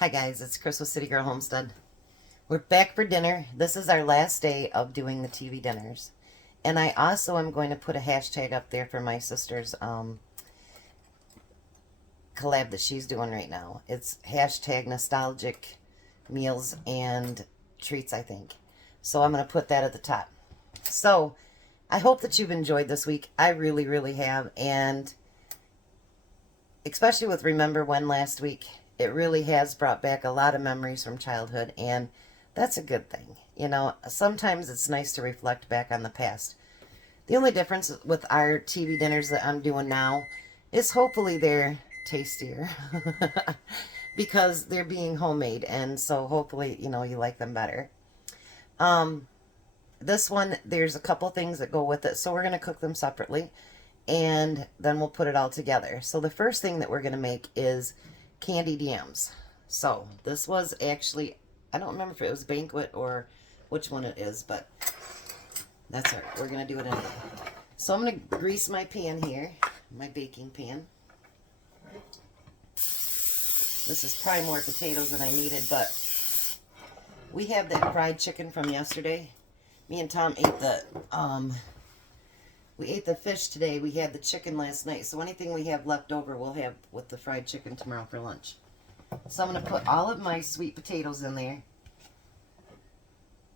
Hi guys, it's Chris with City Girl Homestead. We're back for dinner. This is our last day of doing the TV dinners. And I also am going to put a hashtag up there for my sister's collab that she's doing right now. It's hashtag nostalgic meals and treats, I think. So I'm going to put that at the top. So I hope that you've enjoyed this week. I really, really have. And especially with Remember When last week, it really has brought back a lot of memories from childhood, and that's a good thing. You know, sometimes it's nice to reflect back on the past. The only difference with our TV dinners that I'm doing now is hopefully they're tastier because they're being homemade, and so hopefully, you know, you like them better. Um, this one, there's a couple things that go with it, so we're going to cook them separately, and then we'll put it all together. So the first thing that we're going to make is candied yams. So this was actually, I don't remember if it was banquet or which one it is, but that's all right. We're going to do it anyway. So I'm going to grease my pan here, my baking pan. This is probably more potatoes than I needed, but we have that fried chicken from yesterday. Me and Tom ate we ate the fish today. We had the chicken last night. So anything we have left over, we'll have with the fried chicken tomorrow for lunch. So I'm going to put all of my sweet potatoes in there.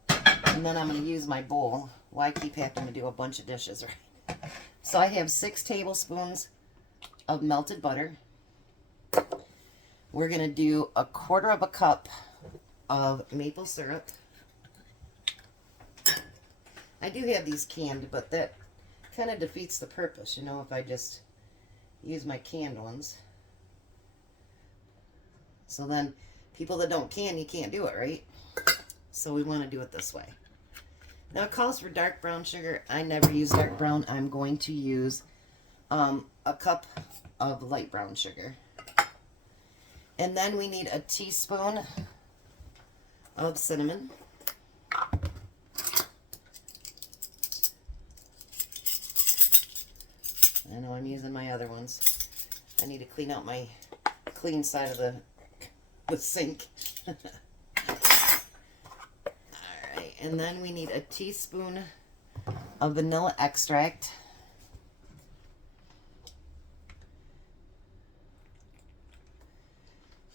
And then I'm going to use my bowl. Why keep having to do a bunch of dishes, right? So I have 6 tablespoons of melted butter. We're going to do 1/4 cup of maple syrup. I do have these canned, but that kind of defeats the purpose, you know, if I just use my canned ones. So then people that don't can, you can't do it, right? So we want to do it this way. Now it calls for dark brown sugar. I never use dark brown. I'm going to use a cup of light brown sugar. And then we need a teaspoon of cinnamon. I know I'm using my other ones. I need to clean out my clean side of the sink. Alright, and then we need a teaspoon of vanilla extract.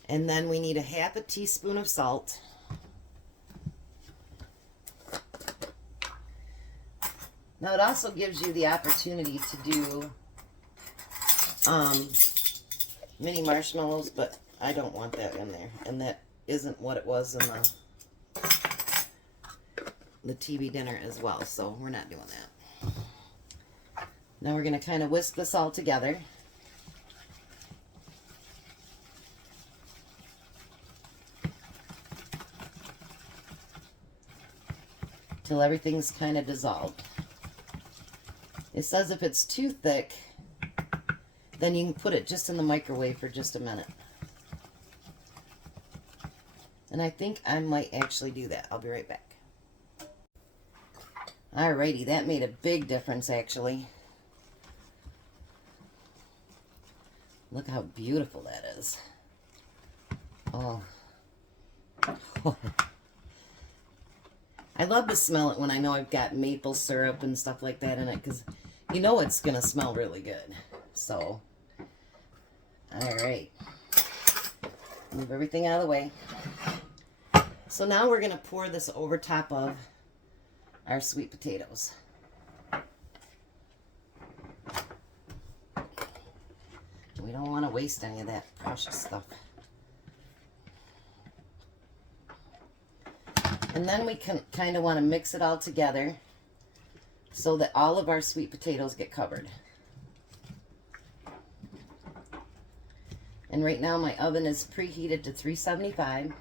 And then we need a 1/2 teaspoon of salt. Now it also gives you the opportunity to do mini marshmallows, but I don't want that in there, and that isn't what it was in the TV dinner as well, so we're not doing that. Now we're going to kind of whisk this all together. Till everything's kind of dissolved. It says if it's too thick, then you can put it just in the microwave for just a minute. And I think I might actually do that. I'll be right back. Alrighty, that made a big difference actually. Look how beautiful that is. Oh. I love to smell it when I know I've got maple syrup and stuff like that in it, because you know it's going to smell really good. So, alright. Move everything out of the way. So now we're going to pour this over top of our sweet potatoes. We don't want to waste any of that precious stuff. And then we can kind of want to mix it all together so that all of our sweet potatoes get covered. And right now my oven is preheated to 375.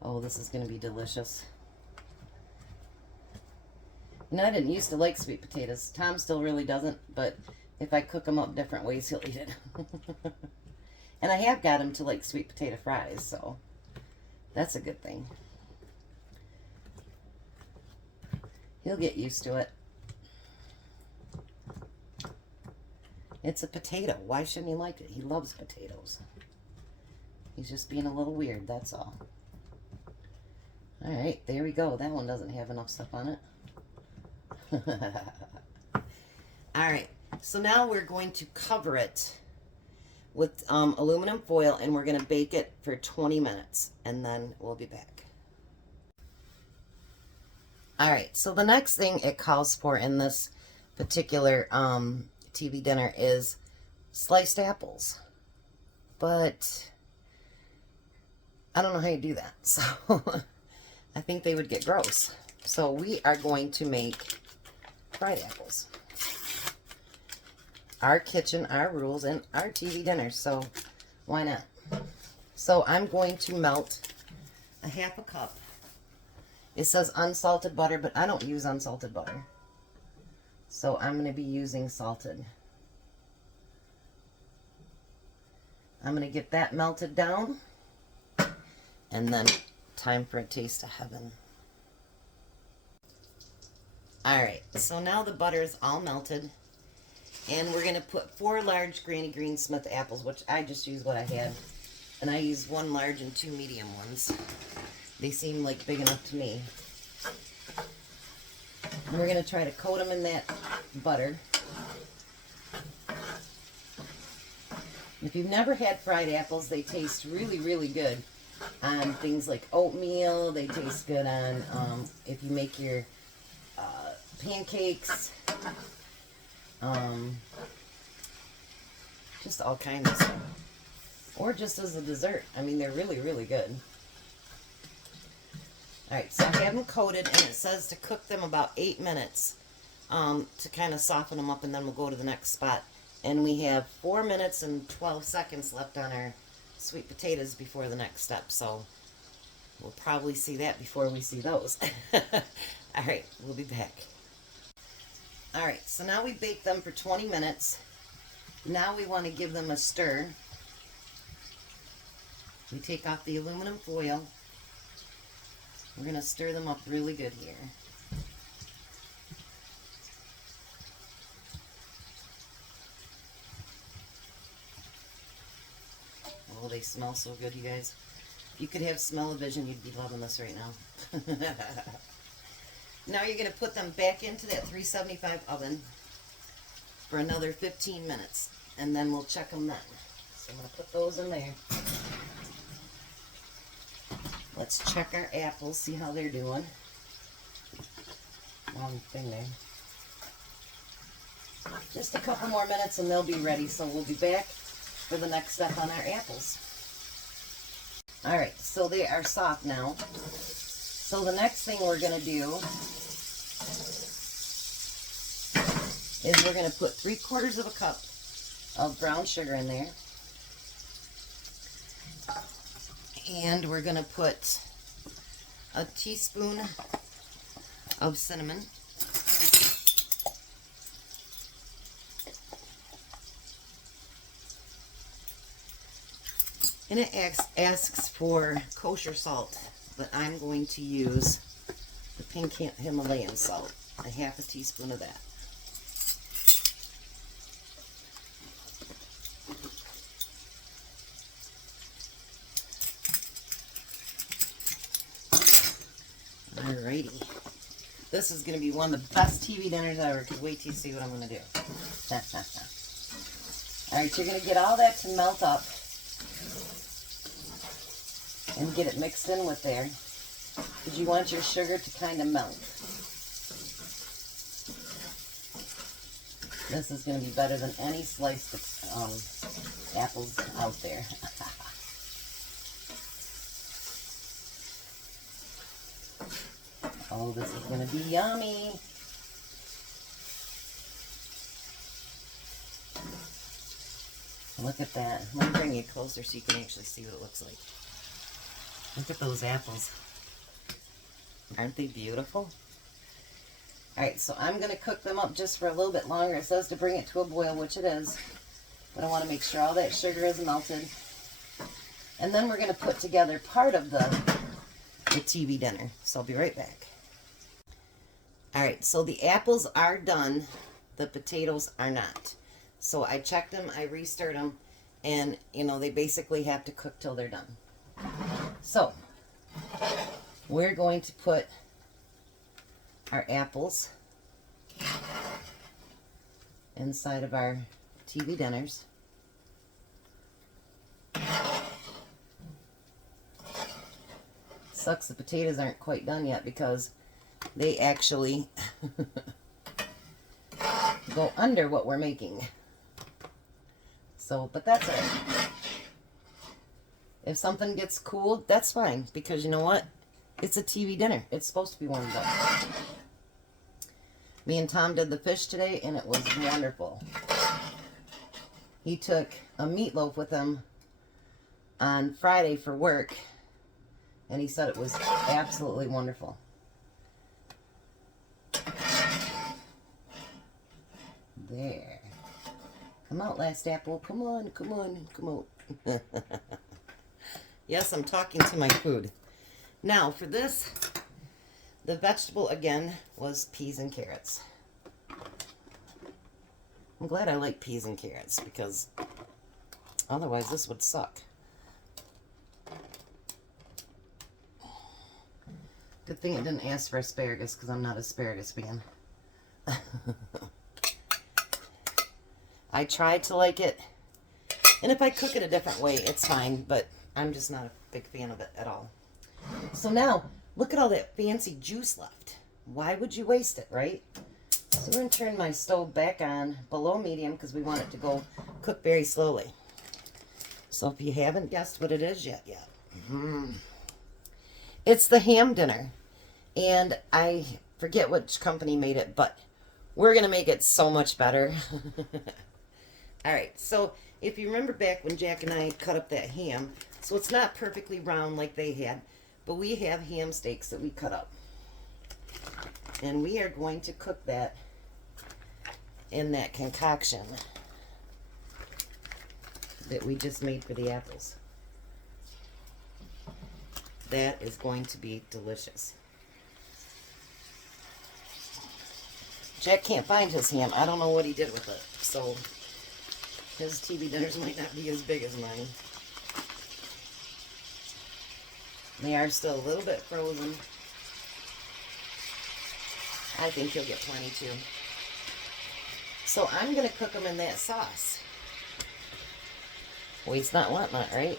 Oh, this is going to be delicious. And I didn't used to like sweet potatoes. Tom still really doesn't, but if I cook them up different ways, he'll eat it. And I have got him to like sweet potato fries, so that's a good thing. He'll get used to it. It's a potato. Why shouldn't he like it? He loves potatoes. He's just being a little weird, that's all. All right, there we go. That one doesn't have enough stuff on it. All right, so now we're going to cover it with aluminum foil, and we're going to bake it for 20 minutes, and then we'll be back. All right, so the next thing it calls for in this particular TV dinner is sliced apples. But I don't know how you do that, so I think they would get gross. So we are going to make fried apples. Our kitchen, our rules, and our TV dinner, so why not? So I'm going to melt a half a cup. It says unsalted butter, but I don't use unsalted butter. So I'm going to be using salted. I'm going to get that melted down. And then time for a taste of heaven. Alright, so now the butter is all melted. And we're going to put 4 large Granny Green Smith apples, which I just used what I had. And I used 1 large and 2 medium ones. They seem like big enough to me. And we're going to try to coat them in that butter. If you've never had fried apples, they taste really, really good on things like oatmeal. They taste good on if you make your pancakes. Just all kinds of stuff. Or just as a dessert. I mean, they're really, really good. Alright, so I have them coated, and it says to cook them about 8 minutes to kind of soften them up, and then we'll go to the next spot. And we have 4 minutes and 12 seconds left on our sweet potatoes before the next step, so we'll probably see that before we see those. Alright, we'll be back. Alright, so now we baked them for 20 minutes. Now we want to give them a stir. We take off the aluminum foil. We're going to stir them up really good here. Oh, they smell so good, you guys. If you could have smell-o-vision, you'd be loving this right now. Now you're going to put them back into that 375 oven for another 15 minutes, and then we'll check them then. So I'm going to put those in there. Let's check our apples, see how they're doing. Wrong thing there. Just a couple more minutes and they'll be ready, so we'll be back for the next step on our apples. Alright, so they are soft now. So the next thing we're going to do is we're going to put 3/4 of a cup of brown sugar in there. And we're going to put a teaspoon of cinnamon. And it asks for kosher salt, but I'm going to use the pink Himalayan salt, a half a teaspoon of that. Alrighty. This is going to be one of the best TV dinners ever. Wait till you see what I'm going to do. Alright, you're going to get all that to melt up and get it mixed in with there, because you want your sugar to kind of melt. This is going to be better than any sliced apples out there. Oh, this is going to be yummy. Look at that. Let me bring you closer so you can actually see what it looks like. Look at those apples. Aren't they beautiful? Alright, so I'm going to cook them up just for a little bit longer. It says to bring it to a boil, which it is. But I want to make sure all that sugar is melted. And then we're going to put together part of the TV dinner. So I'll be right back. Alright, so the apples are done. The potatoes are not. So I checked them, I restirred them, and you know, they basically have to cook till they're done. So we're going to put our apples inside of our TV dinners. Sucks the potatoes aren't quite done yet because they actually go under what we're making. So, but that's all right. If something gets cooled, that's fine, because you know what? It's a TV dinner. It's supposed to be warmed up. Me and Tom did the fish today, and it was wonderful. He took a meatloaf with him on Friday for work, and he said it was absolutely wonderful. There. Come out, last apple. Come on, come on, come on. Yes, I'm talking to my food. Now, for this, the vegetable, again, was peas and carrots. I'm glad I like peas and carrots, because otherwise this would suck. Good thing it didn't ask for asparagus, because I'm not an asparagus fan. I tried to like it, and if I cook it a different way, it's fine, but I'm just not a big fan of it at all. So now, look at all that fancy juice left. Why would you waste it, right? So we're going to turn my stove back on below medium because we want it to go cook very slowly. So if you haven't guessed what it is yet, it's the ham dinner. And I forget which company made it, but we're going to make it so much better. All right, so if you remember back when Jack and I cut up that ham, so it's not perfectly round like they had, but we have ham steaks that we cut up. And we are going to cook that in that concoction that we just made for the apples. That is going to be delicious. Jack can't find his ham. I don't know what he did with it. So his TV dinners might not be as big as mine. They are still a little bit frozen. I think he'll get plenty too. So I'm going to cook them in that sauce. Waste not, want not, right?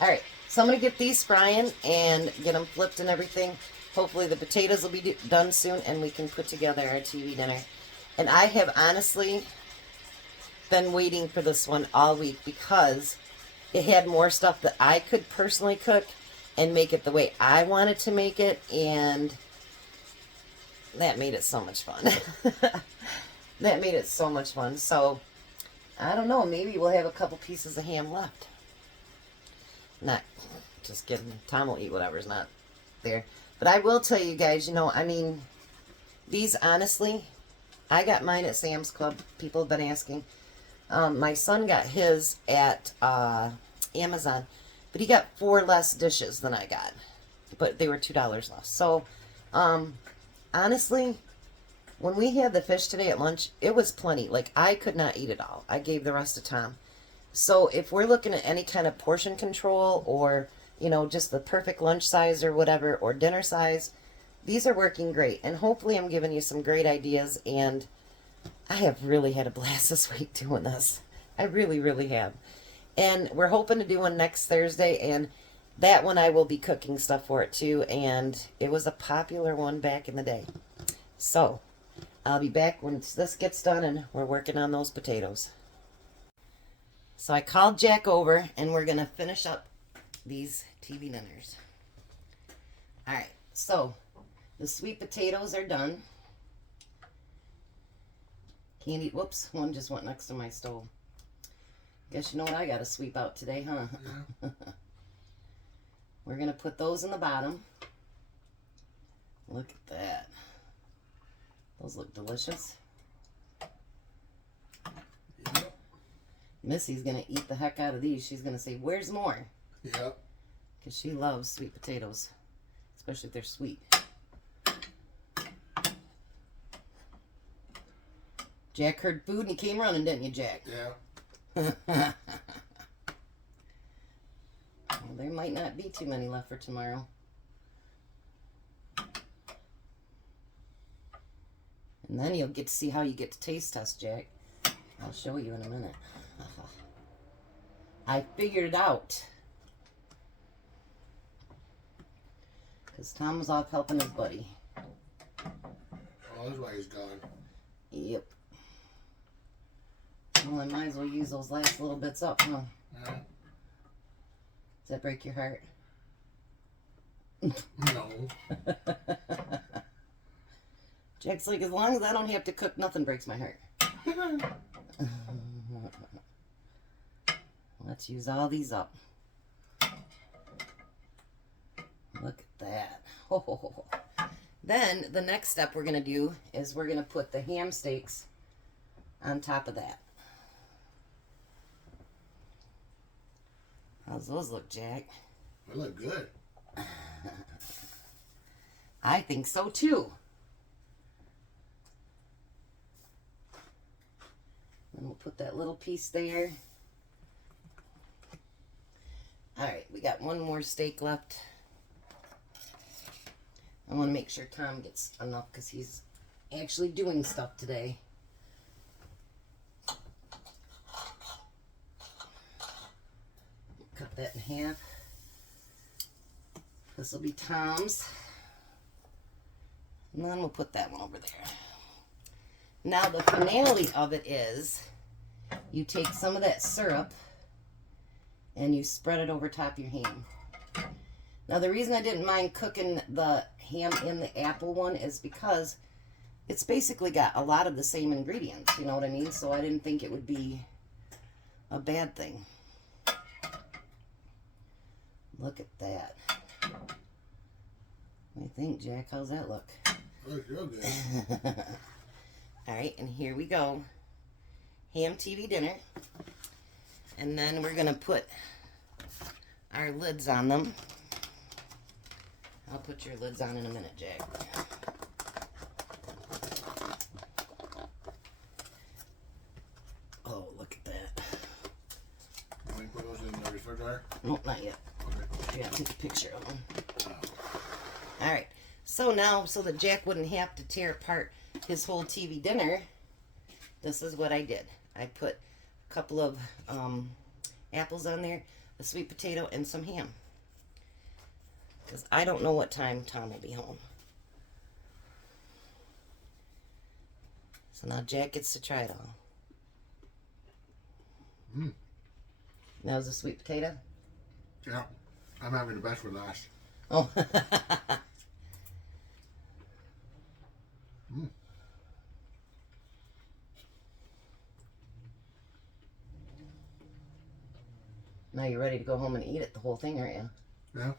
Alright, so I'm going to get these frying and get them flipped and everything. Hopefully the potatoes will be done soon and we can put together our TV dinner. And I have honestly been waiting for this one all week because it had more stuff that I could personally cook and make it the way I wanted to make it, and that made it so much fun. That made it so much fun. So, I don't know, maybe we'll have a couple pieces of ham left. Not, just kidding. Tom will eat whatever's not there. But I will tell you guys, you know, I mean, these honestly, I got mine at Sam's Club. People have been asking. My son got his at Amazon, but he got 4 less dishes than I got. But they were $2 less. So, honestly, when we had the fish today at lunch, it was plenty. Like, I could not eat it all. I gave the rest to Tom. So, if we're looking at any kind of portion control or, you know, just the perfect lunch size or whatever, or dinner size, these are working great. And hopefully I'm giving you some great ideas, and I have really had a blast this week doing this. I really, really have. And we're hoping to do one next Thursday, and that one I will be cooking stuff for it too, and it was a popular one back in the day. So, I'll be back when this gets done and we're working on those potatoes. So I called Jack over, and we're going to finish up these TV dinners. Alright, so the sweet potatoes are done. Candy, whoops, one just went next to my stove. Guess you know what I got to sweep out today, huh? Yeah. We're going to put those in the bottom. Look at that. Those look delicious. Yep. Missy's going to eat the heck out of these. She's going to say, where's more? Yep. Because she loves sweet potatoes, especially if they're sweet. Jack heard food and he came running, didn't you, Jack? Yeah. Well, there might not be too many left for tomorrow. And then you'll get to see how you get to taste test, Jack. I'll show you in a minute. I figured it out. Because Tom was off helping his buddy. Oh, that's why he's gone. Yep. Well, I might as well use those last little bits up, huh? Yeah. Does that break your heart? No. Jack's like, as long as I don't have to cook, nothing breaks my heart. Let's use all these up. Look at that. Oh. Then the next step we're going to do is we're going to put the ham steaks on top of that. How's those look, Jack? They look good. I think so too. And we'll put that little piece there. Alright, we got one more steak left. I want to make sure Tom gets enough because he's actually doing stuff today. Cut that in half. This will be Tom's. And then we'll put that one over there. Now the finale of it is you take some of that syrup and you spread it over top of your ham. Now the reason I didn't mind cooking the ham in the apple one is because it's basically got a lot of the same ingredients, you know what I mean? So I didn't think it would be a bad thing. Look at that. What do you think, Jack? How's that look? Looks real good. Alright, and here we go. Ham TV dinner. And then we're going to put our lids on them. I'll put your lids on in a minute, Jack. Oh, look at that. Can we put those in the refrigerator? Nope, not yet. Okay. I gotta take a picture of them. Alright, so now, so that Jack wouldn't have to tear apart his whole TV dinner, this is what I did. I put a couple of apples on there, a sweet potato, and some ham. Because I don't know what time Tom will be home. So now Jack gets to try it all. Mm. Now is the sweet potato? Yeah. I'm having the best for last. Oh. Mm. Now you're ready to go home and eat it, the whole thing, aren't you? Yeah.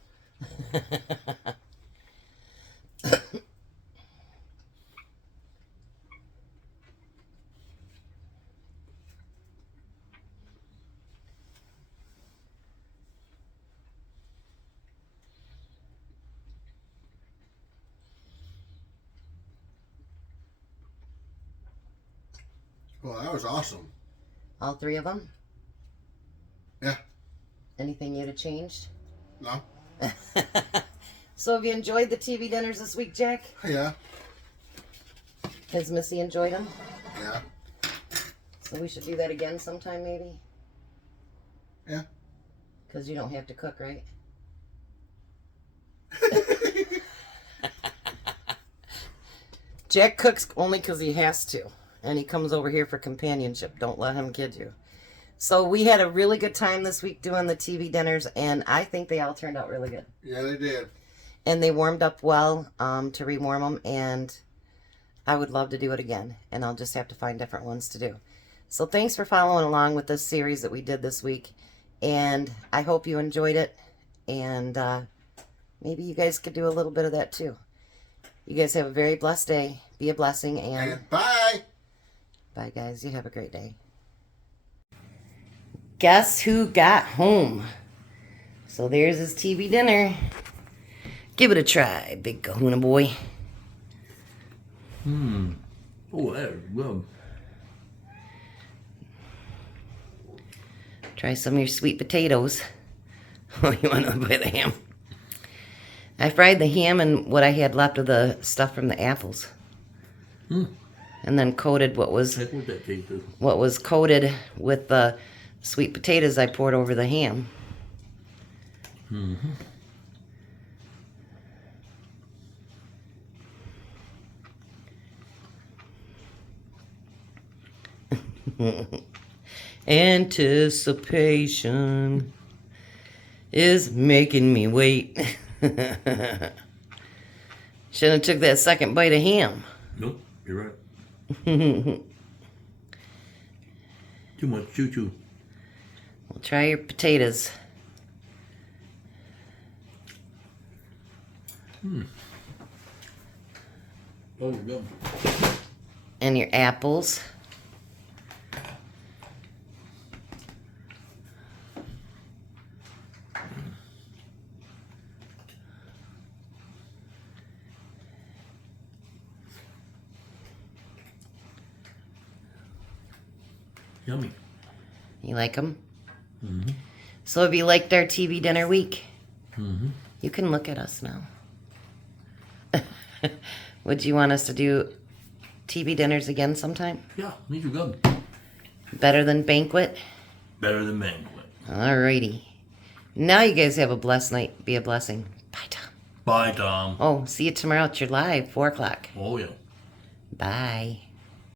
Well, that was awesome. All three of them? Yeah. Anything you'd have changed? No? So have you enjoyed the TV dinners this week, Jack? Yeah. Has Missy enjoyed them? Yeah. So we should do that again sometime, maybe? Yeah. Because you don't have to cook, right? Jack cooks only because he has to. And he comes over here for companionship. Don't let him kid you. So we had a really good time this week doing the TV dinners, and I think they all turned out really good. Yeah, they did. And they warmed up well to rewarm them, and I would love to do it again. And I'll just have to find different ones to do. So thanks for following along with this series that we did this week. And I hope you enjoyed it. And maybe you guys could do a little bit of that too. You guys have a very blessed day. Be a blessing. And bye. Bye, guys. You have a great day. Guess who got home? So there's his TV dinner. Give it a try, big kahuna boy. Oh, that is good. Try some of your sweet potatoes. Oh, you want to buy the ham? I fried the ham and what I had left of the stuff from the apples. And then coated what was coated with the sweet potatoes I poured over the ham. Anticipation is making me wait. Shouldn't have took that second bite of ham. Nope, you're right. Too much choo-choo. Well, try your potatoes. Oh, you're good. And your apples. Yummy. You like them? So have you liked our TV dinner week? You can look at us now. Would you want us to do TV dinners again sometime? Yeah, these are good. Better than banquet? Better than banquet. Alrighty. Now you guys have a blessed night. Be a blessing. Bye, Tom. Bye, Tom. Oh, see you tomorrow at your live, 4 o'clock. Oh, yeah. Bye.